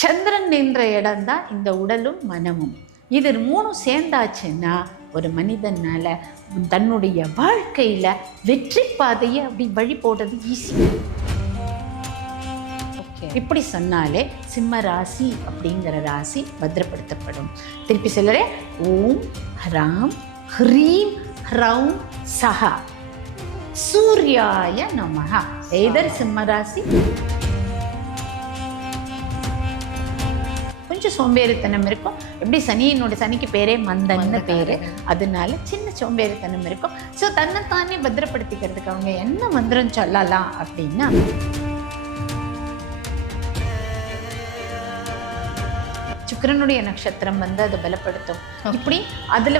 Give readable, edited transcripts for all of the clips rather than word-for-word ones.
சந்திரன் நின்ற இடம் தான் இந்த உடலும் மனமும். இது மூணும் சேர்ந்தாச்சுன்னா ஒரு மனிதனால தன்னுடைய வாழ்க்கையில வெற்றி பாதையை அப்படி வழி போடுறது ஈஸி. இப்படி சொன்னாலே சிம்ம ராசி அப்படிங்கிற ராசி பத்திரப்படுத்தப்படும். திருப்பி சொல்லறே, ஓம் ஹ்ராம் ஹ்ரீம் ஹ்ரௌம் சஹா சூர்யாய நமஹ. எதர் சிம்ம ராசி கொஞ்சம் சோம்பேறித்தனம் இருக்கும். எப்படி சனிக்கு பேரே மந்தன்னு பேரு, அதனால சின்ன சோம்பேறித்தனம் இருக்கும். ஸோ தன்னைத்தானே பத்திரப்படுத்திக்கிறதுக்கு அவங்க என்ன மந்திரம் சொல்லலாம் அப்படின்னா, சுக்கிரனுடைய நட்சத்திரம் அதை பலப்படுத்தும். இப்படி அதில்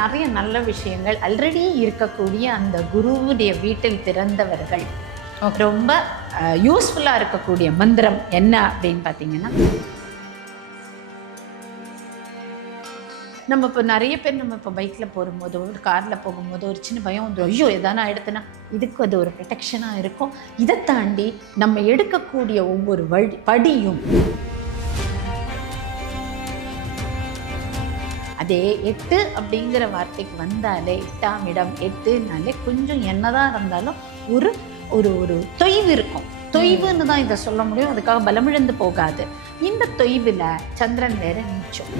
நிறைய நல்ல விஷயங்கள் ஆல்ரெடி இருக்கக்கூடிய அந்த குருவுடைய வீட்டில் பிறந்தவர்கள் ரொம்ப யூஸ்ஃபுல்லாக இருக்கக்கூடிய மந்திரம் என்ன அப்படின்னு பார்த்தீங்கன்னா, நம்ம இப்போ நிறைய பேர் நம்ம இப்போ பைக்கில் போகும்போதோ ஒரு காரில் போகும்போது ஒரு சின்ன பயம் வந்துடும். ஐயோ எதானா ஆயிடுத்துனா, இதுக்கு அது ஒரு ப்ரொடெக்ஷனாக இருக்கும். இதை தாண்டி நம்ம எடுக்கக்கூடிய ஒவ்வொரு படியும் அதே 8 அப்படிங்கிற வார்த்தைக்கு வந்தாலே 8ஆம் இடம் 8னாலே கொஞ்சம் என்னதான் இருந்தாலும் ஒரு ஒரு ஒரு தொய்வு இருக்கும். தொய்வுன்னு தான் இதை சொல்ல முடியும். அதுக்காக பலமிழந்து போகாது. இந்த தொய்வில் சந்திரன் வேற நீச்சம்.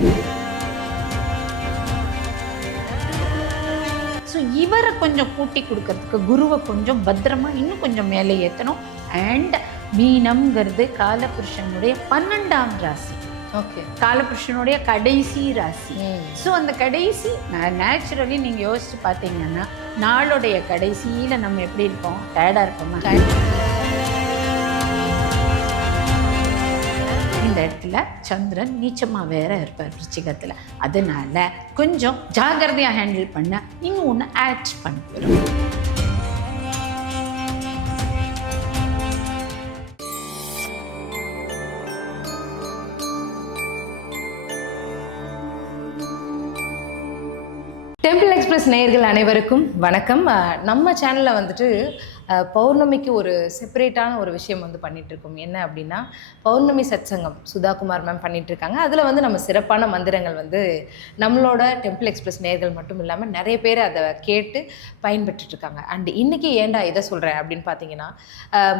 ஸோ இவரை கொஞ்சம் கூட்டி கொடுக்கறதுக்கு குருவை கொஞ்சம் பத்திரமா இன்னும் கொஞ்சம் மேலே ஏற்றணும். அண்ட் மீனம்ங்கிறது காலபுருஷனுடைய 12ஆம் ராசி. ஓகே, காலபுருஷனுடைய கடைசி ராசி. ஸோ அந்த கடைசி நேச்சுரலி நீங்கள் யோசிச்சு பார்த்தீங்கன்னா நாளுடைய கடைசியில் நம்ம எப்படி இருப்போம்? டயர்டாக இருப்போமா? இந்த இடத்துல சந்திரன் நீச்சமாக வேற இருப்பார் விருச்சிகத்தில். அதனால கொஞ்சம் ஜாகிரதையாக ஹேண்டில் பண்ண இன்னும் ஒன்று ஆட் பண்ணுறோம். டெம்பிள் எக்ஸ்பிரஸ் நேயர்கள் அனைவருக்கும் வணக்கம். நம்ம சேனலில் பௌர்ணமிக்கு ஒரு செப்பரேட்டான ஒரு விஷயம் பண்ணிகிட்ருக்கோம். என்ன அப்படின்னா, பௌர்ணமி சத்சங்கம் சுதாகுமார் மேம் பண்ணிகிட்ருக்காங்க. அதில் நம்ம சிறப்பான மந்திரங்கள் நம்மளோட டெம்பிள் எக்ஸ்பிரஸ் நேயர்கள் மட்டும் இல்லாமல் நிறைய பேர் அதை கேட்டு பயன்பெற்றுட்ருக்காங்க. அண்ட் இன்றைக்கி ஏன்டா இதை சொல்கிறேன் அப்படின்னு பார்த்தீங்கன்னா,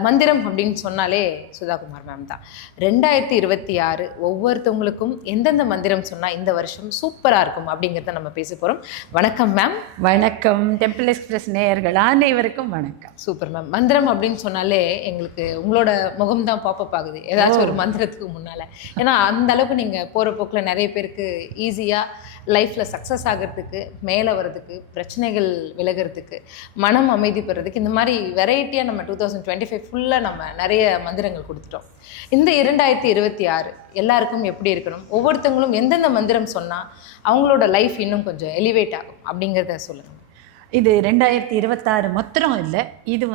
மந்திரம் அப்படின்னு சொன்னாலே சுதாகுமார் மேம் தான். 2026 ஒவ்வொருத்தவங்களுக்கும் எந்தெந்த மந்திரம் சொன்னால் இந்த வருஷம் சூப்பராக இருக்கும் அப்படிங்கிறத நம்ம பேச போகிறோம். வணக்கம் மேம். வணக்கம் டெம்பிள் எக்ஸ்பிரஸ் நேயர்கள் அனைவருக்கும் வணக்கம். Super ma'am. மந்திரம் அப்படின்னு சொன்னாலே எங்களுக்கு உங்களோட முகம் தான் பாப்பப் ஆகுது ஏதாச்சும் ஒரு மந்திரத்துக்கு முன்னால். ஏன்னா அந்த அளவுக்கு நீங்கள் போகிற போக்கில் நிறைய பேருக்கு ஈஸியாக லைஃப்பில் சக்ஸஸ் ஆகிறதுக்கு, மேலே வர்றதுக்கு, பிரச்சனைகள் விலகிறதுக்கு, மனம் அமைதி பெறதுக்கு, இந்த மாதிரி வெரைட்டியாக நம்ம 2025 ஃபுல்லாக நம்ம நிறைய மந்திரங்கள் கொடுத்துட்டோம். இந்த 2026 எல்லாருக்கும் எப்படி இருக்கணும், ஒவ்வொருத்தவங்களும் எந்தெந்த மந்திரம் சொன்னால் அவங்களோட லைஃப் இன்னும் கொஞ்சம் எலிவேட் ஆகும் அப்படிங்கிறத சொல்லுங்கள். இது 2026 மாத்திரம் இல்லை, இது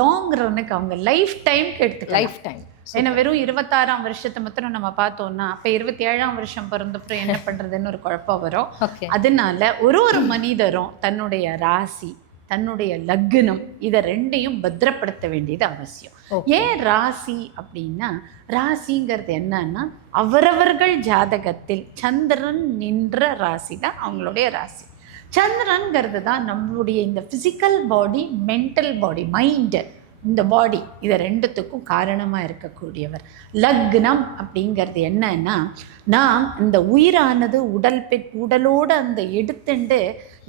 லாங் ரன்னுக்கு அவங்க லைஃப் டைம்க்கு எடுத்துக்கலாம். Life time. ஏன்னா வெறும் 26ஆம் வருஷத்தை மாத்திரம் நம்ம பார்த்தோம்னா அப்போ 27ஆம் வருஷம் பிறந்தப்புறம் என்ன பண்ணுறதுன்னு ஒரு குழப்பம் வரும். அதனால ஒரு மனிதரும் தன்னுடைய ராசி, தன்னுடைய லக்னம், இதை ரெண்டையும் பத்திரப்படுத்த வேண்டியது அவசியம். ஏன் ராசி அப்படின்னா, ராசிங்கிறது என்னன்னா அவரவர்கள் ஜாதகத்தில் சந்திரன் நின்ற ராசி தான் அவங்களுடைய ராசி. சந்திரன்கிறது தான் நம்மளுடைய இந்த ஃபிசிக்கல் பாடி, மென்டல் பாடி, மைண்டு, இந்த பாடி, இதை ரெண்டுத்துக்கும் காரணமாக இருக்கக்கூடியவர். லக்னம் அப்படிங்கிறது என்னன்னா, நாம் இந்த உயிரானது உடலோடு அந்த எடுத்துட்டு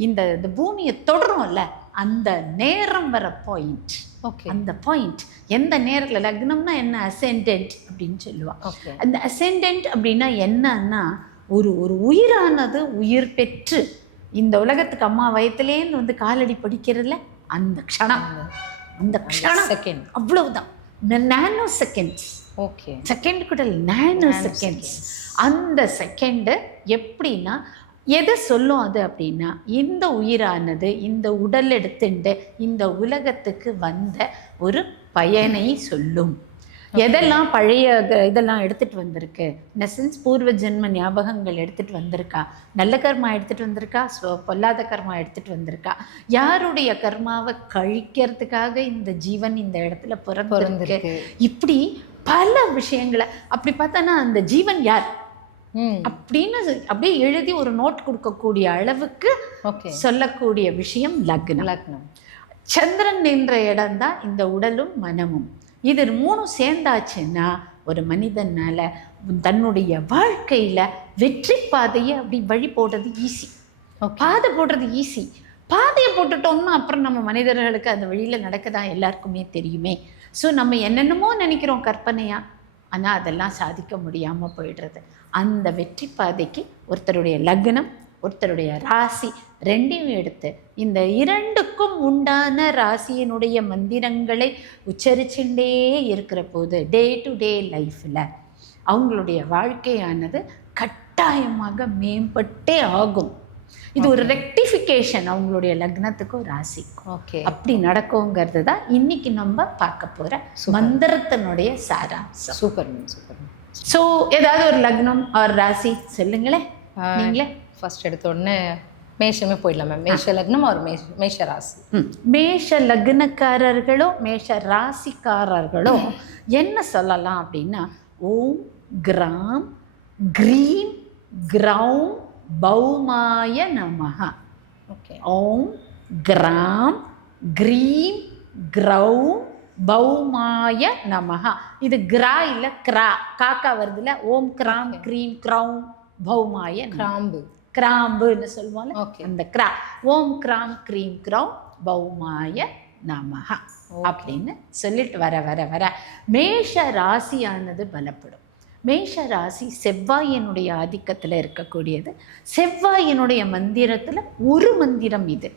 இந்த பூமியை தொடரும்ல, அந்த நேரம் வர பாயிண்ட். ஓகே, அந்த பாயிண்ட் எந்த நேரத்தில், லக்னம்னா என்ன, அசெண்டன்ட் அப்படின்னு சொல்லுவாள். அந்த அசெண்டன்ட் அப்படின்னா என்னன்னா, ஒரு உயிரானது உயிர் பெற்று இந்த உலகத்துக்கு அம்மா வயத்துலேருந்து காலடி படிக்கிறதுல அந்த க்ஷணம் செகண்ட், அவ்வளவுதான். நானோ செகண்ட்ஸ். ஓகே, செகண்ட் கூட நானோ செகண்ட்ஸ். அந்த செகண்டு எப்படின்னா எதை சொல்லும் அது அப்படின்னா, இந்த உயிரானது இந்த உடல் எடுத்துட்டு இந்த உலகத்துக்கு வந்த ஒரு பயனை சொல்லும். எதெல்லாம் பழைய இதெல்லாம் எடுத்துகிட்டு வந்திருக்கு, இந்த சென்ஸ் பூர்வ ஜென்ம ஞாபகங்கள் எடுத்துகிட்டு வந்திருக்கா, நல்ல கர்மா எடுத்துகிட்டு வந்திருக்கா, பொல்லாத கர்மா எடுத்துகிட்டு வந்திருக்கா, யாருடைய கர்மாவை கழிக்கிறதுக்காக இந்த ஜீவன் இந்த இடத்துல பிறந்திருக்கு, இப்படி பல விஷயங்களை அப்படி பார்த்தோன்னா அந்த ஜீவன் யார் அப்படின்னு அப்படியே எழுதி ஒரு நோட் கொடுக்கக்கூடிய அளவுக்கு சொல்லக்கூடிய விஷயம் லக்னம். சந்திரன் என்ற இடம் தான் இந்த உடலும் மனமும். இது 3 சேர்ந்தாச்சுன்னா ஒரு மனிதனால தன்னுடைய வாழ்க்கையில வெற்றி பாதையை அப்படி வழி போடுறது ஈஸி. பாதை போடுறது ஈஸி. பாதையை போட்டுட்டோம்னா அப்புறம் நம்ம மனிதர்களுக்கு அந்த வழியில் நடக்கதான் எல்லாருக்குமே தெரியுமே. ஸோ நம்ம என்னென்னமோ நினைக்கிறோம் கற்பனையா, ஆனால் அதெல்லாம் சாதிக்க முடியாமல் போயிடுறது. அந்த வெற்றி பாதைக்கு ஒருத்தருடைய லக்னம், ஒருத்தருடைய ராசி ரெண்டையும் எடுத்து இந்த 2க்கும் உண்டான ராசியினுடைய மந்திரங்களை உச்சரிச்சுட்டே இருக்கிற போது டே டு டே லைஃப்பில் அவங்களுடைய வாழ்க்கையானது கட்டாயமாக மேம்பட்டே ஆகும். இது ஒரு ரெக்டிஃபிகேஷன் அவங்களுடைய லக்னத்துக்கும் ராசிக்கும். அப்படி நடக்குங்கிறது தான் இன்னைக்கு நம்ம பார்க்க போகிற மந்திரத்தினுடைய சாராம்சம். சூப்பர். ஸோ ஏதாவது ஒரு லக்னம் ஒரு ராசி சொல்லுங்களேன் நீங்களே. ஃபர்ஸ்ட் எடுத்த உடனே மேஷமே போயிடலாம் மேம். மேஷ லக்னம் ஒரு மேஷ ராசி. மேஷ லக்னக்காரர்களோ மேஷ ராசிக்காரர்களோ என்ன சொல்லலாம் அப்படின்னா, ஓம் கிராம் கிரீம் கிரௌம் பௌமாய நமஹ. ஓம் கிராம் கிரீம் கிரௌம் பௌமாய நமஹ. இது கிரா இல்லை கிரா, காக்கா வருதுல. ஓம் கிராம் கிரீம் கிரௌம் பௌமாய. கிராம்புன்னு சொல்லுவோம்ல, அந்த கிரா. ஓம் கிராம் கிரீம் கிரௌம் பௌமாய நமஹ அப்படின்னு சொல்லிட்டு வர வர வர மேஷ ராசியானது பலப்படும். மேஷ ராசி செவ்வாயினுடைய ஆதிக்கத்தில் இருக்கக்கூடியது. செவ்வாயினுடைய மந்திரத்தில் ஒரு மந்திரம் இது.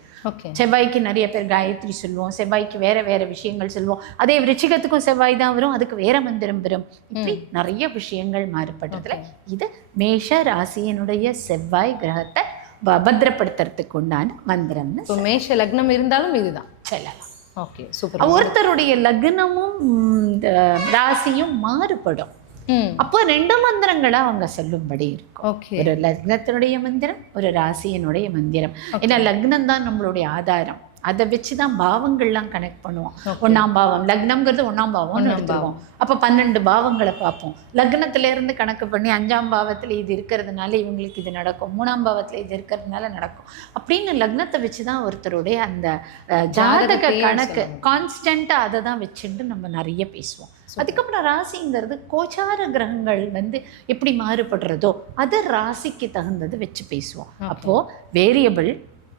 செவ்வாய்க்கு நிறைய பேர் காயத்ரி சொல்லுவோம், செவ்வாய்க்கு வேற வேற விஷயங்கள் சொல்லுவோம். அதே விருச்சிகத்துக்கும் செவ்வாய் தான் வரும், அதுக்கு வேற மந்திரம் வரும். இப்படி நிறைய விஷயங்கள் மாறுபட்டதுல இது மேஷ ராசியினுடைய செவ்வாய் கிரகத்தை பத்திரப்படுத்துறதுக்கு உண்டான மந்திரம்னு. மேஷ லக்னம் இருந்தாலும் இதுதான் சொல்லலாம். Okay, super. ஒருத்தருடைய லக்னமும் ராசியும் மாறுபடும். அப்போ 2 மந்திரங்களை அவங்க சொல்லும்படி இருக்கும். ஒரு லக்னத்தினுடைய மந்திரம், ஒரு ராசியினுடைய மந்திரம். ஏன்னா லக்னம் தான் நம்மளுடைய ஆதாரம். அதை வச்சுதான் பாவங்கள்லாம் கனெக்ட் பண்ணுவோம். 1ஆம் பாவம் லக்னம்ங்கிறது 1ஆம் பாவம்னு எடுத்துருவோம். அப்போ 12 பாவங்களை பார்ப்போம். லக்னத்துல இருந்து கணக்கு பண்ணி 5ஆம் பாவத்தில் இது இருக்கிறதுனால இவங்களுக்கு இது நடக்கும், 3ஆம் பாவத்தில் இது இருக்கிறதுனால நடக்கும் அப்படின்னு லக்னத்தை வச்சுதான் ஒருத்தருடைய அந்த ஜாதக கணக்கு கான்ஸ்டன்ட்டாக அதை தான் வச்சுட்டு நம்ம நிறைய பேசுவோம். அதுக்கப்புறம் ராசிங்கிறது கோச்சார கிரகங்கள் எப்படி மாறுபடுறதோ அது ராசிக்கு தகுந்தது வச்சு பேசுவோம். அப்போ வேரியபிள்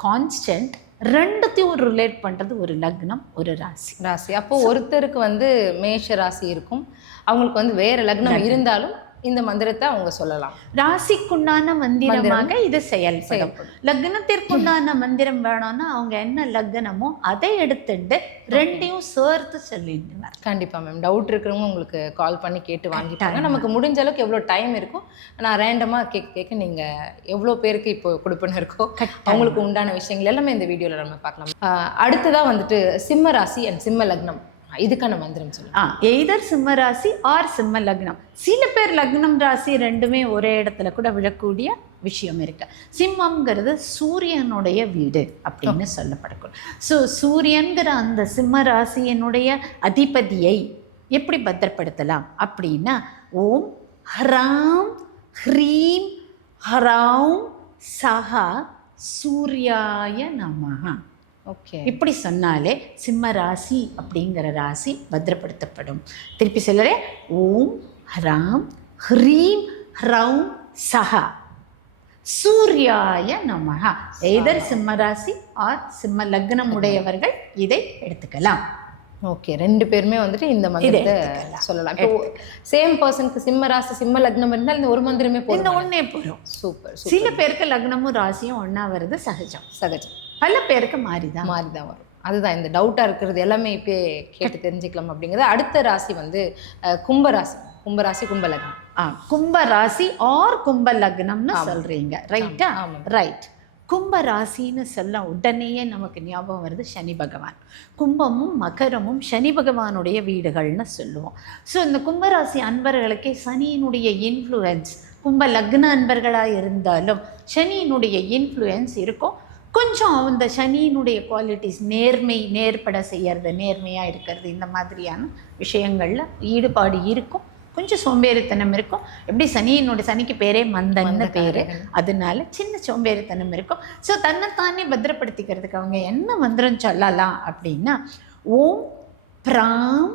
கான்ஸ்டன்ட் ரெண்டுத்தையும் ரிலேட் பண்ணுறது ஒரு லக்னம் ஒரு ராசி. அப்போ ஒருத்தருக்கு மேஷ ராசி இருக்கும், அவங்களுக்கு வேற லக்னம் இருந்தாலும் இந்த மந்திரத்தை அவங்க சொல்லலாம். ராசிக்குண்டான மந்திரமாக இது செயல்படும். லக்னத்திற்குண்டான மந்திரம் வேணும்னா அவங்க என்ன லக்னமோ அதை எடுத்துட்டு 2ஐயும் சேர்த்து சொல்லிடுவார். கண்டிப்பா மேம். டவுட் இருக்கிறவங்க உங்களுக்கு கால் பண்ணி கேட்டு வாங்கிட்டாங்க. நமக்கு முடிஞ்ச அளவுக்கு எவ்வளோ டைம் இருக்கோ நான் ரேண்டமாக கேட்க நீங்கள் எவ்வளோ பேருக்கு இப்போ கொடுப்பேன்னு இருக்கோ அவங்களுக்கு உண்டான விஷயங்கள் எல்லாமே இந்த வீடியோவில் நம்ம பார்க்கலாம். அடுத்ததாக சிம்ம ராசி அண்ட் சிம்ம லக்னம், இதுக்கான மந்திரம் சொல்லலாம். எய்தர் சிம்ம ராசி ஆர் சிம்ம லக்னம். சில பேர் லக்னம் ராசி ரெண்டுமே ஒரே இடத்துல கூட விழக்கூடிய விஷயம் இருக்கு. சிம்மம்ங்கிறது சூரியனுடைய வீடு அப்படின்னு சொல்லப்படக்கூடும். ஸோ சூரியன்கிற அந்த சிம்ம ராசியினுடைய அதிபதியை எப்படி பத்திரப்படுத்தலாம் அப்படின்னா, ஓம் ஹராம் ஹ்ரீம் ஹராம் சஹா சூர்யாய நமஹ. இப்படி சொன்னாலே சிம்ம ராசி அப்படிங்கிற ராசி பத்திரப்படுத்தப்படும். திருப்பி சொல்லறே, ஓம் ஹராம் ஹ்ரீம் ஹ்ரௌம் சஹா சூர்யாய நமஹ. எய்தர் சிம்ம ராசி ஆர் சிம்ம லக்னம் உடையவர்கள் இதை எடுத்துக்கலாம். ஓகே, 2 பேருமே இந்த மந்திரத்தை சொல்லலாம். இப்போ சேம் பர்சனுக்கு சிம்ம ராசி சிம்ம லக்னம் இருந்தால் இந்த ஒரு மந்திரமே போதும், இந்த ஒண்ணே போதும். சூப்பர். சில பேருக்கு லக்னமும் ராசியும் ஒண்ணா வருது சகஜம். பல பேருக்கு மாறிதான் வரும். அதுதான் இந்த டவுட்டாக இருக்கிறது எல்லாமே இப்போ கேட்டு தெரிஞ்சுக்கலாம் அப்படிங்கிறது. அடுத்த ராசி கும்பராசி. கும்பராசி கும்ப லக்னம். கும்ப ராசி ஆர் கும்ப லக்னம்னு சொல்றீங்க, ரைட்டா? ரைட். கும்ப ராசின்னு சொல்ல உடனேயே நமக்கு ஞாபகம் வருது சனி பகவான். கும்பமும் மகரமும் சனி பகவானுடைய வீடுகள்னு சொல்லுவோம். ஸோ இந்த கும்பராசி அன்பர்களுக்கே சனியினுடைய இன்ஃப்ளூயன்ஸ், கும்ப லக்ன அன்பர்களாக இருந்தாலும் சனியினுடைய இன்ஃப்ளூயன்ஸ் இருக்கும். கொஞ்சம் அந்த சனியினுடைய குவாலிட்டிஸ் நேர்பட செய்யறது, நேர்மையாக இருக்கிறது, இந்த மாதிரியான விஷயங்களில் ஈடுபாடு இருக்கும். கொஞ்சம் சோம்பேறித்தனம் இருக்கும். எப்படி சனிக்கு பேரே மந்தன்னு பேர், அதனால சின்ன சோம்பேறித்தனம் இருக்கும். ஸோ தன்னைத்தானே பத்திரப்படுத்திக்கிறதுக்கு அவங்க என்ன மந்திரம் சொல்லலாம் அப்படின்னா, ஓம் ப்ராம்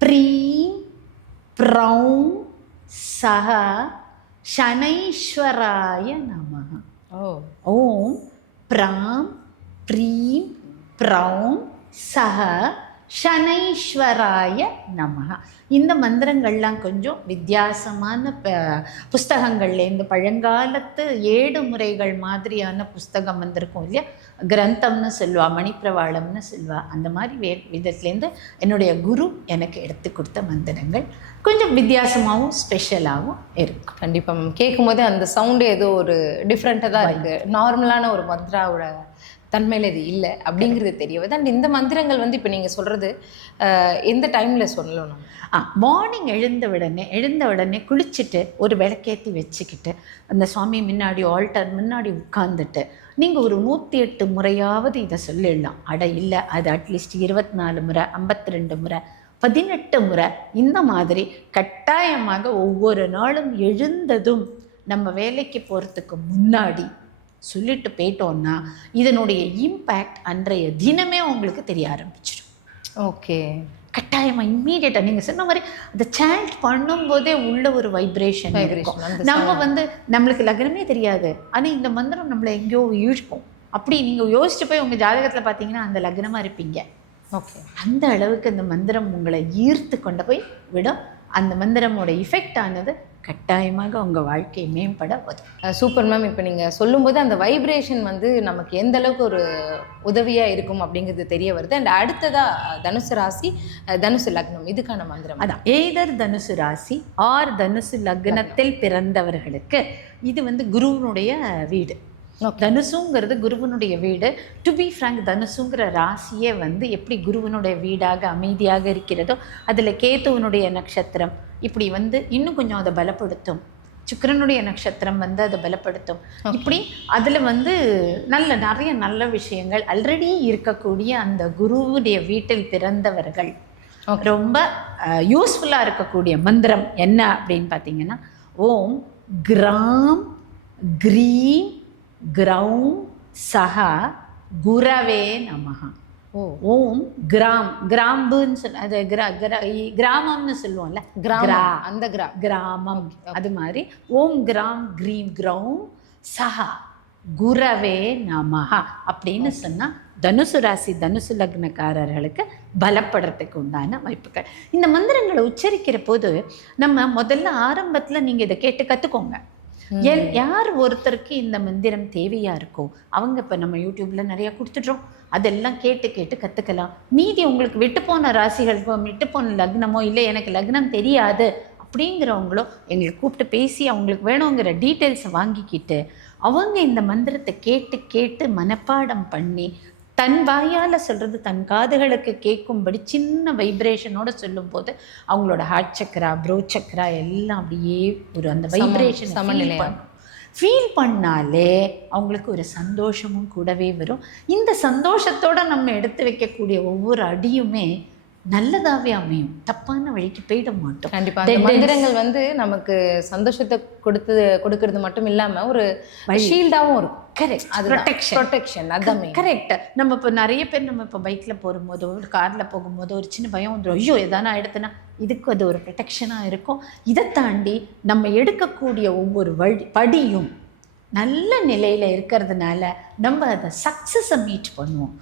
ப்ரீம் ப்ரௌம் சஹ சனைஸ்வராய நமஹ. ஓம் ப்ராம் ப்ரீம் ப்ரௌம் சஹ சனைஸ்வராய நமஹ. இந்த மந்திரங்கள்லாம் கொஞ்சம் வித்தியாசமான புஸ்தகங்கள்லேருந்து, பழங்காலத்து 7 முறைகள் மாதிரியான புஸ்தகம் வந்திருக்கும் இல்லையா, கிரந்தம்னு சொல்லுவா, மணிப்பிரவாளம்னு சொல்லுவா, அந்த மாதிரி விதத்துலேருந்து என்னுடைய குரு எனக்கு எடுத்து கொடுத்த மந்திரங்கள் கொஞ்சம் வித்தியாசமாகவும் ஸ்பெஷலாகவும் இருக்கும். கண்டிப்பாக மேம். கேட்கும்போது அந்த சவுண்டு ஏதோ ஒரு டிஃப்ரெண்ட்டாக தான் இருக்குது. நார்மலான ஒரு மந்த்ராவோட தன்மையில் இது இல்லை அப்படிங்கிறது தெரிய வருது. அண்ட் இந்த மந்திரங்கள் வந்து இப்போ நீங்கள் சொல்கிறது எந்த டைமில் சொல்லணும்? மார்னிங் எழுந்த உடனே குளிச்சுட்டு ஒரு விளக்கேற்றி வச்சுக்கிட்டு அந்த சுவாமி முன்னாடி ஆல்டர் முன்னாடி உட்கார்ந்துட்டு நீங்கள் ஒரு 108 முறையாவது இதை சொல்லிடலாம். இல்லை அது அட்லீஸ்ட் 24 முறை, 52 முறை, 18 முறை, இந்த மாதிரி கட்டாயமாக ஒவ்வொரு நாளும் எழுந்ததும் நம்ம வேலைக்கு போகிறதுக்கு முன்னாடி சொல்லிட்டு போயிட்டோன்னா இதனுடைய இம்பேக்ட் அன்றைய தினமே உங்களுக்கு தெரிய ஆரம்பிச்சிடும். ஓகே, கட்டாயமாக இம்மீடியட்டாக நீங்கள் சொன்ன மாதிரி அதை சாண்ட் பண்ணும்போதே உள்ள ஒரு வைப்ரேஷன் இருக்கும். நம்ம நம்மளுக்கு லக்னமே தெரியாது, ஆனால் இந்த மந்திரம் நம்மளை எங்கேயோ இழுக்கும். அப்படி நீங்கள் யோசிச்சு போய் உங்கள் ஜாதகத்தில் பார்த்தீங்கன்னா அந்த லக்னமாக இருப்பீங்க. ஓகே, அந்த அளவுக்கு அந்த மந்திரம் உங்களை ஈர்த்து கொண்டு போய் விடும். அந்த மந்திரமோட இஃபெக்ட் ஆனது கட்டாயமாக உங்கள் வாழ்க்கையை மேம்பட உதவும். Super ma'am. இப்போ நீங்கள் சொல்லும்போது அந்த வைப்ரேஷன் நமக்கு எந்த அளவுக்கு ஒரு உதவியாக இருக்கும் அப்படிங்கிறது தெரிய வருது. அண்ட் அடுத்ததாக தனுசு ராசி, தனுசு லக்னம், இதுக்கான மந்திரம் அதான் ஏதர் தனுசு ராசி ஆர் தனுசு லக்னத்தில் பிறந்தவர்களுக்கு இது குருவினுடைய வீடு. தனுசுங்கிறது குருவனுடைய வீடு. டு பி ஃப்ராங்க், தனுசுங்கிற ராசியே எப்படி குருவனுடைய வீடாக அமைதியாக இருக்கிறதோ அதில் கேத்துவனுடைய நட்சத்திரம் இப்படி இன்னும் கொஞ்சம் அதை பலப்படுத்தும். சுக்கிரனுடைய நட்சத்திரம் அதை பலப்படுத்தும். இப்படி அதில் நிறைய நல்ல விஷயங்கள் ஆல்ரெடி இருக்கக்கூடிய அந்த குருவுடைய வீட்டில் பிறந்தவர்கள் ரொம்ப யூஸ்ஃபுல்லாக இருக்கக்கூடிய மந்திரம் என்ன அப்படின்னு பார்த்தீங்கன்னா, ஓம் கிராம் கிரீம் கிரௌம் சஹ குரவே நமஹ. ஓம் கிராம்புன்னு சொல்ல, அது கிராமம்னு சொல்லுவோம்ல, அந்த கிராமம், அது மாதிரி ஓம் கிராம் கிரீம் கிரௌம் சஹ குரவே நமஹ அப்படின்னு சொன்னால் தனுசு ராசி தனுசு லக்னக்காரர்களுக்கு பலப்படுறதுக்கு உண்டான வாய்ப்புகள். இந்த மந்திரங்களை உச்சரிக்கிற போது நம்ம முதல்ல ஆரம்பத்தில் நீங்கள் இதை கேட்டு கற்றுக்கோங்க. யார் ஒருத்தருக்கு இந்த மந்திரம் தேவையா இருக்கோ அவங்க இப்போ நம்ம யூடியூப்ல நிறைய கொடுத்துட்றோம், அதெல்லாம் கேட்டு கேட்டு கற்றுக்கலாம். மீதி உங்களுக்கு விட்டுப்போன ராசிகளுக்கோ விட்டுப்போன லக்னமோ இல்லை எனக்கு லக்னம் தெரியாது அப்படிங்கிறவங்களோ எங்களை கூப்பிட்டு பேசி அவங்களுக்கு வேணுங்கிற டீட்டெயில்ஸை வாங்கிக்கிட்டு அவங்க இந்த மந்திரத்தை கேட்டு கேட்டு மனப்பாடம் பண்ணி தன் வாயால் சொல்கிறது தன் காதுகளுக்கு கேட்கும்படி சின்ன வைப்ரேஷனோடு சொல்லும்போது அவங்களோட ஹார்ட் சக்கரா, ப்ரோ சக்கரா எல்லாம் அப்படியே ஒரு அந்த வைப்ரேஷன் ஃபீல் பண்ணாலே அவங்களுக்கு ஒரு சந்தோஷமும் கூடவே வரும். இந்த சந்தோஷத்தோடு நம்ம எடுத்து வைக்கக்கூடிய ஒவ்வொரு அடியுமே நல்லதாகவே அமையும், தப்பான வழிக்கு போயிட மாட்டோம். கண்டிப்பாக மந்திரங்கள் நமக்கு சந்தோஷத்தை கொடுக்கறது மட்டும் இல்லாமல் ஒரு ஷீல்டாகவும் இருக்கும். கரெக்ட், அது ப்ரொடெக்ஷன் அதான் கரெக்ட். நம்ம இப்போ நிறைய பேர் நம்ம இப்போ பைக்கில் போகும்போதோ ஒரு காரில் போகும்போதோ ஒரு சின்ன பயம் வந்துடும், ஐயோ எதானா ஆயிடுத்துனா, இதுக்கு அது ஒரு ப்ரொடெக்ஷனாக இருக்கும். இதை தாண்டி நம்ம எடுக்கக்கூடிய ஒவ்வொரு படியும் நல்ல நிலையில் இருக்கிறதுனால நம்ம அதை சக்ஸஸை மீட் பண்ணுவோம்.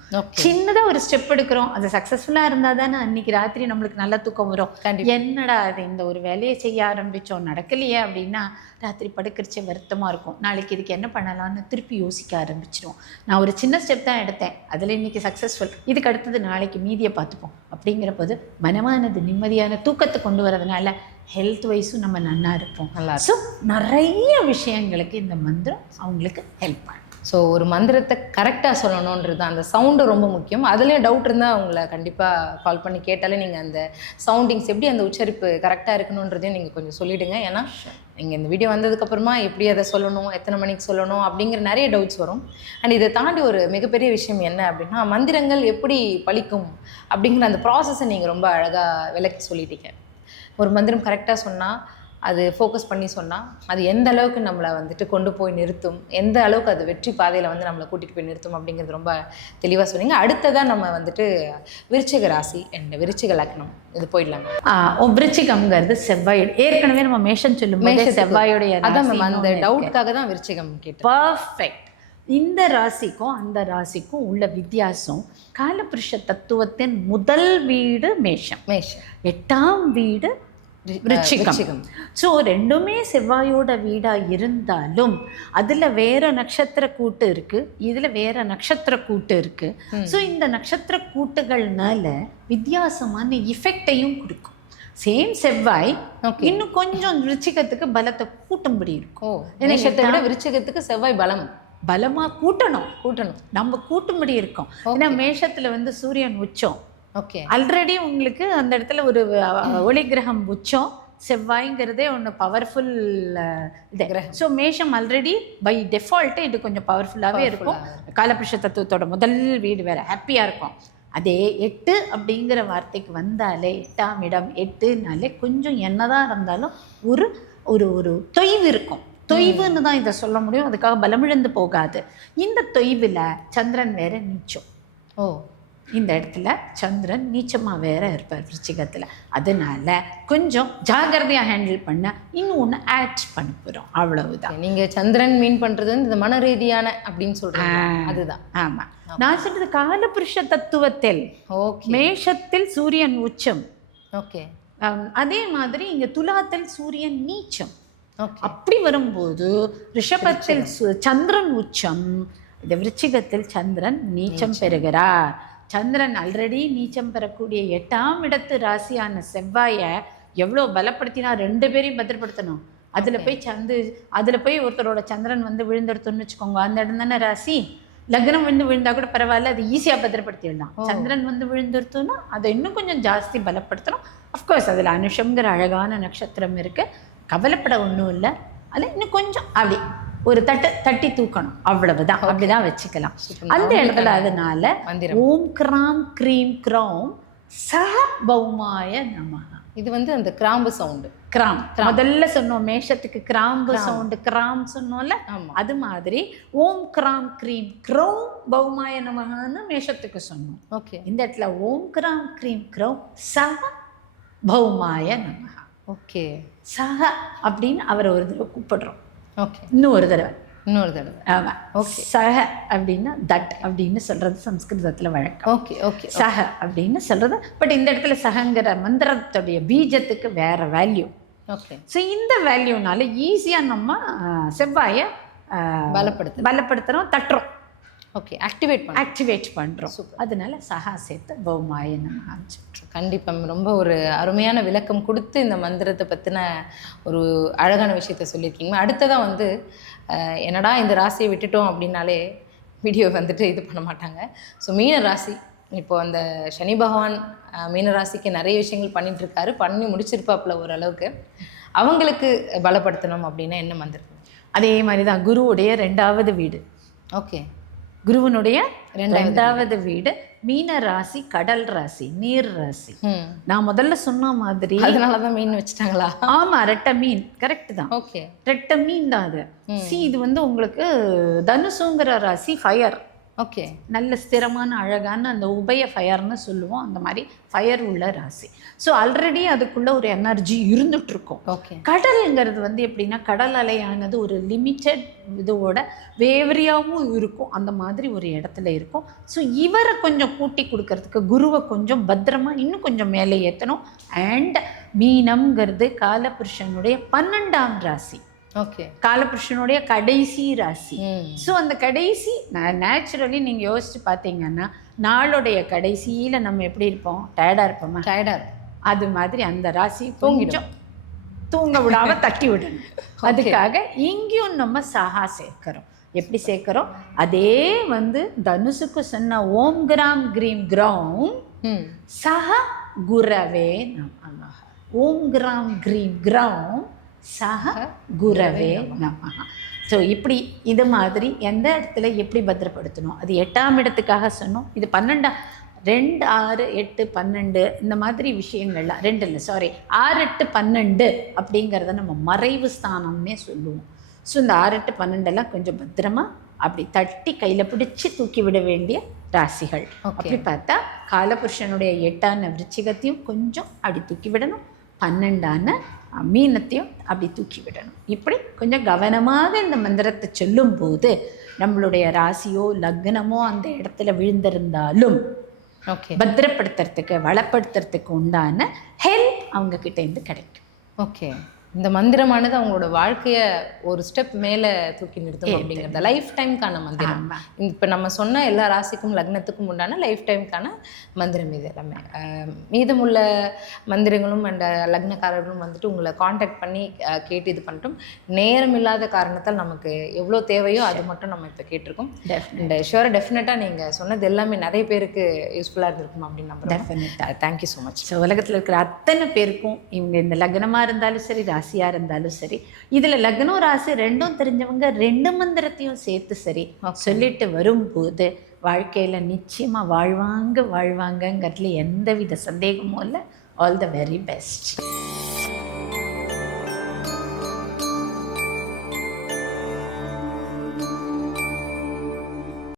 சின்னதாக ஒரு ஸ்டெப் எடுக்கிறோம், அது சக்ஸஸ்ஃபுல்லாக இருந்தால் தானே அன்றைக்கி ராத்திரி நம்மளுக்கு நல்ல தூக்கம் வரும். என்னடா அது இந்த ஒரு வேலையை செய்ய ஆரம்பித்தோம் நடக்கலையே அப்படின்னா ராத்திரி படுக்கிறச்சே வருத்தமாக இருக்கும். நாளைக்கு இதுக்கு என்ன பண்ணலான்னு திருப்பி யோசிக்க ஆரம்பிச்சிடும். நான் ஒரு சின்ன ஸ்டெப் தான் எடுத்தேன், அதில் இன்றைக்கி சக்ஸஸ்ஃபுல், இதுக்கு அடுத்தது நாளைக்கு மீதியை பார்த்துப்போம் அப்படிங்கிற போது மனமானது நிம்மதியான தூக்கத்தை கொண்டு வரதுனால ஹெல்த் வைஸும் நம்ம நல்லா இருப்போம். ஸோ நிறைய விஷயங்களுக்கு இந்த மந்திரம் அவங்களுக்கு ஹெல்ப் பண்ணும். ஸோ ஒரு மந்திரத்தை கரெக்டாக சொல்லணுன்றது அந்த சவுண்டு ரொம்ப முக்கியம். அதுலேயும் டவுட் இருந்தால் அவங்கள கண்டிப்பாக கால் பண்ணி கேட்டாலே நீங்கள் அந்த சவுண்டிங்ஸ் எப்படி அந்த உச்சரிப்பு கரெக்டாக இருக்கணுன்றதையும் நீங்கள் கொஞ்சம் சொல்லிவிடுங்க. ஏன்னா நீங்கள் இந்த வீடியோ வந்ததுக்கப்புறமா எப்படி அதை சொல்லணும், எத்தனை மணிக்கு சொல்லணும் அப்படிங்கிற நிறைய டவுட்ஸ் வரும். அண்ட் இதை தாண்டி ஒரு மிகப்பெரிய விஷயம் என்ன அப்படின்னா, மந்திரங்கள் எப்படி பலிக்கும் அப்படிங்கிற அந்த ப்ராசஸை நீங்கள் ரொம்ப அழகாக விளக்கி சொல்லிட்டீங்க. ஒரு மந்திரம் கரெக்டாக சொன்னால், அது ஃபோக்கஸ் பண்ணி சொன்னால் அது எந்த அளவுக்கு நம்மளை வந்துட்டு கொண்டு போய் நிறுத்தும், எந்த அளவுக்கு அது வெற்றி பாதையில் வந்து நம்மளை கூட்டிகிட்டு போய் நிறுத்தும் அப்படிங்கிறது ரொம்ப தெளிவாக சொன்னீங்க. அடுத்ததாக நம்ம வந்துட்டு விருச்சிக ராசி அண்ட் விருச்சிக லக்னம் இது போயிடலாங்க. விருச்சிகம்ங்கிறது செவ்வாய். ஏற்கனவே நம்ம மேஷம் சொல்லும்போது செவ்வாயுடைய, அதான் மேம் அந்த டவுட்டுக்காக தான் விருச்சிகம் கேட்டேன். பர்ஃபெக்ட். இந்த ராசிக்கும் அந்த ராசிக்கும் உள்ள வித்தியாசம், காலபுருஷ தத்துவத்தின் முதல் வீடு மேஷம், 8ஆம் வீடு விருச்சிகம். ஸோ ரெண்டுமே செவ்வாயோட வீடாக இருந்தாலும் அதில் வேற நட்சத்திர கூட்டு இருக்குது, இதில் வேற நட்சத்திர கூட்டு இருக்குது. ஸோ இந்த நட்சத்திர கூட்டுகள்னால வித்தியாசமான இஃபெக்டையும் கொடுக்கும். சேம் செவ்வாய் இன்னும் கொஞ்சம் விருச்சிகத்துக்கு பலத்தை கூட்டும்படி இருக்கும். மேஷத்தை விட விருச்சிகத்துக்கு செவ்வாய் பலமாக கூட்டணும். நம்ம கூட்டும்படி இருக்கோம். ஏன்னா மேஷத்தில் வந்து சூரியன் உச்சம். ஓகே, ஆல்ரெடி உங்களுக்கு அந்த இடத்துல ஒரு ஒளி கிரகம் உச்சம். செவ்வாய்ங்கிறதே ஒன்று பவர்ஃபுல் இது. ஸோ மேஷம் ஆல்ரெடி பை டெஃபால்ட்டு இது கொஞ்சம் பவர்ஃபுல்லாகவே இருக்கும். காலபுருஷ தத்துவத்தோட முதல் வீடு வேறு, ஹாப்பியாக இருக்கும். அதே 8 அப்படிங்கிற வார்த்தைக்கு வந்தாலே, 8ஆம் இடம் 8னாலே கொஞ்சம் என்னதான் இருந்தாலும் ஒரு ஒரு ஒரு தொய்வு இருக்கும். தொய்வுன்னு தான் இதை சொல்ல முடியும். அதுக்காக பலமிழந்து போகாது. இந்த தொய்வில் சந்திரன் வேற நீச்சம். இந்த இடத்துல சந்திரன் நீச்சமாக வேற இருப்பார் விருச்சிகத்தில். அதனால கொஞ்சம் ஜாகிரதையாக ஹேண்டில் பண்ண இன்னும் ஒன்று ஆட் பண்ண போகிறோம், அவ்வளவுதான். நீங்கள் சந்திரன் மீன் பண்ணுறது வந்து இந்த மன ரீதியான அப்படின்னு சொல்கிறேன், அதுதான். ஆமாம், நான் சொல்கிறது காலபுருஷ தத்துவத்தில் மேஷத்தில் சூரியன் உச்சம். ஓகே, அதே மாதிரி இங்கே துலாத்தில் சூரியன் நீச்சம். அப்படி வரும்போது ரிஷபத்தில் சந்திரன் உச்சம், இந்த விருச்சிகத்தில் சந்திரன் நீச்சம் பெறுகிறார். சந்திரன் ஆல்ரெடி நீச்சம் பெறக்கூடிய 8ஆம் இடத்து ராசியான செவ்வாயை எவ்வளோ பலப்படுத்தினா, 2 பேரையும் பத்திரப்படுத்தணும். அதில் போய் ஒருத்தரோட சந்திரன் வந்து விழுந்தெடுத்தோன்னு வச்சுக்கோங்க, அந்த இடம் தானே ராசி. லக்னம் வந்து விழுந்தா கூட பரவாயில்ல, அது ஈஸியாக பத்திரப்படுத்திடலாம். சந்திரன் வந்து விழுந்தெடுத்தோன்னா அதை இன்னும் கொஞ்சம் ஜாஸ்தி பலப்படுத்தணும். அஃப்கோர்ஸ் அதில் அனுஷங்கிற அழகான நட்சத்திரம் இருக்குது, கவலைப்பட ஒன்றும் இல்லை. அதில் இன்னும் கொஞ்சம் அப்படி ஒரு தட்டி தூக்கணும், அவ்வளவுதான். அப்படிதான் வச்சுக்கலாம் அந்த இடத்துல. அதனால ஓம் கிராம் க்ரீம் க்ரௌம் சஹ பௌமாய நமஹ. இது வந்து அந்த கிராம்பு சவுண்டு. கிராம் முதல்ல சொன்னோம், மேஷத்துக்கு கிராம்பு சவுண்டு கிராம் சொன்னோம்ல, அது மாதிரி ஓம் கிராம் க்ரீம் க்ரௌம் பௌமாய நமஹன்னு மேஷத்துக்கு சொன்னோம். ஓகே, இந்த இடத்துல ஓம் கிராம் க்ரீம் க்ரௌம் சஹ பௌமாய நமஹ. ஓகே, சஹ அப்படின்னு அவரை ஒரு தடவை கூப்பிடுறோம். ஓகே, இன்னொரு தடவை. ஆமாம். ஓகே, சஹ அப்படின்னா தட் அப்படின்னு சொல்கிறது சம்ஸ்கிருதத்தில் வழக்கம். ஓகே ஓகே, சஹ அப்படின்னு சொல்கிறது. பட் இந்த இடத்துல சஹங்கிற மந்திரத்துடைய பீஜத்துக்கு வேற வேல்யூ. ஓகே, ஸோ இந்த வேல்யூனால ஈஸியாக நம்ம செவ்வாயை பலப்படுத்துகிறோம், தட்டுறோம். ஓகே, ஆக்டிவேட் பண்ணுறோம். அதனால சஹா சேர்த்து பௌமாய நமஹ. கண்டிப்பாக ரொம்ப ஒரு அருமையான விளக்கம் கொடுத்து இந்த மந்திரத்தை பற்றின ஒரு அழகான விஷயத்த சொல்லியிருக்கீங்க. அடுத்ததான் வந்து என்னடா இந்த ராசியை விட்டுட்டோம் அப்படின்னாலே வீடியோ வந்துட்டு இது பண்ண மாட்டாங்க. ஸோ மீன ராசி, இப்போ அந்த சனி பகவான் மீன ராசிக்கு நிறைய விஷயங்கள் பண்ணிகிட்ருக்காரு, பண்ணி முடிச்சிருப்பாப்புல ஓரளவுக்கு. அவங்களுக்கு பலப்படுத்தணும் அப்படின்னா என்ன மந்திரம்? அதே மாதிரி தான் குருவுடைய 2வது வீடு. ஓகே, குருவனுடைய 2வது வீடு மீன ராசி, கடல் ராசி, நீர் ராசி. நான் முதல்ல சொன்ன மாதிரி அதனாலதான் மீன் வச்சுட்டாங்களா? ஆமா, ரெட்டை மீன். கரெக்ட் தான். ஓகே, ரெட்டை மீன் தான் அது. இது வந்து உங்களுக்கு தனுசுங்கிற ராசி ஃபயர். ஓகே, நல்ல ஸ்திரமான அழகான அந்த உபய ஃபயர்னு சொல்லுவோம், அந்த மாதிரி ஃபயர் உள்ள ராசி. ஸோ ஆல்ரெடி அதுக்குள்ள ஒரு எனர்ஜி இருந்துட்டு இருக்கும். ஓகே, கடல்ங்கிறது வந்து எப்படின்னா, கடல் அலையானது ஒரு லிமிட்டட் இதோட வேவரியாகவும் இருக்கும், அந்த மாதிரி ஒரு இடத்துல இருக்கும். ஸோ இவரை கொஞ்சம் கூட்டி கொடுக்கறதுக்கு குருவை கொஞ்சம் பத்திரமா இன்னும் கொஞ்சம் மேலே ஏற்றணும். அண்ட் மீனம்ங்கிறது காலபுருஷனுடைய 12ஆம் ராசி. ஓகே, காலபுருஷனுடைய கடைசி ராசி. ஸோ அந்த கடைசி நேச்சுரலி நீங்கள் யோசிச்சு பார்த்தீங்கன்னா, நாளுடைய கடைசியில் நம்ம எப்படி இருப்போம்? டயர்டாக இருப்போமா? அது மாதிரி அந்த ராசி கொஞ்சம் தூங்க விடாமல் தட்டி விடணும். அதுக்காக இங்கேயும் நம்ம சஹா சேர்க்கிறோம். எப்படி சேர்க்குறோம் அதே வந்து தனுசுக்கு சொன்ன ஓம் கிராம் கிரீம் கிரௌம் சஹ குரவே நமஹ. ஓம் கிராம் கிரீம் கிரௌம் சஹ குரவே நமஹ. ஸோ இப்படி இது மாதிரி எந்த இடத்துல எப்படி பத்திரப்படுத்தணும், அது 8ஆம் இடத்துக்காக சொன்னோம். இது 12 2 6 8 12 இந்த மாதிரி விஷயங்கள்லாம் 2 இல்லை 6 8 12 அப்படிங்கிறத நம்ம மறைவு ஸ்தானம்னே சொல்லுவோம். ஸோ இந்த 6 8 12 கொஞ்சம் பத்திரமா அப்படி தட்டி கையில் பிடிச்சி தூக்கி விட வேண்டிய ராசிகள். அப்படி பார்த்தா காலபுருஷனுடைய 8ஆன விருச்சிகத்தையும் கொஞ்சம் அப்படி தூக்கி விடணும், 12ஆன மீனத்தையும் அப்படி தூக்கி விடணும். இப்படி கொஞ்சம் கவனமாக இந்த மந்திரத்தை சொல்லும்போது நம்மளுடைய ராசியோ லக்னமோ அந்த இடத்துல விழுந்திருந்தாலும் பத்திரப்படுத்துறதுக்கு வளப்படுத்துறதுக்கு உண்டான ஹெல்ப் அவங்க கிட்ட இருந்து கிடைக்கும். ஓகே, இந்த மந்திரமானது அவங்களோட வாழ்க்கையை ஒரு ஸ்டெப் மேலே தூக்கி நிறுத்தும் அப்படிங்கிறத லைஃப் டைம்க்கான மந்திரம். இப்போ நம்ம சொன்ன எல்லா ராசிக்கும் லக்னத்துக்கும் உண்டான லைஃப் டைம்க்கான மந்திரம் இது எல்லாமே. மீதமுள்ள மந்திரங்களும் அண்ட் லக்னக்காரர்களும் வந்துட்டு உங்களை காண்டாக்ட் பண்ணி கேட்டு இது பண்ணிட்டோம். நேரம் இல்லாத காரணத்தால் நமக்கு எவ்வளோ தேவையோ அது மட்டும் நம்ம இப்போ கேட்டிருக்கோம். அண்ட் ஷுவராக டெஃபினட்டாக நீங்கள் சொன்னது எல்லாமே நிறைய பேருக்கு யூஸ்ஃபுல்லாக இருந்திருக்கும் அப்படின்னு நம்புறேன். டெஃபினட்டாக தேங்க்யூ ஸோ மச். ஸோ உலகத்தில் இருக்கிற அத்தனை பேருக்கும் இவங்க இந்த லக்னமாக இருந்தாலும் சரி ராசியாக இருந்தாலும் சரி, இதில் லக்னம் ராசி ரெண்டும் தெரிஞ்சவங்க 2 மந்திரத்தையும் சேர்த்து சரி சொல்லிட்டு வரும்போது வாழ்க்கையில் நிச்சயமாக வாழ்வாங்கங்கிறதுல எந்தவித சந்தேகமும் இல்லை. All the very best.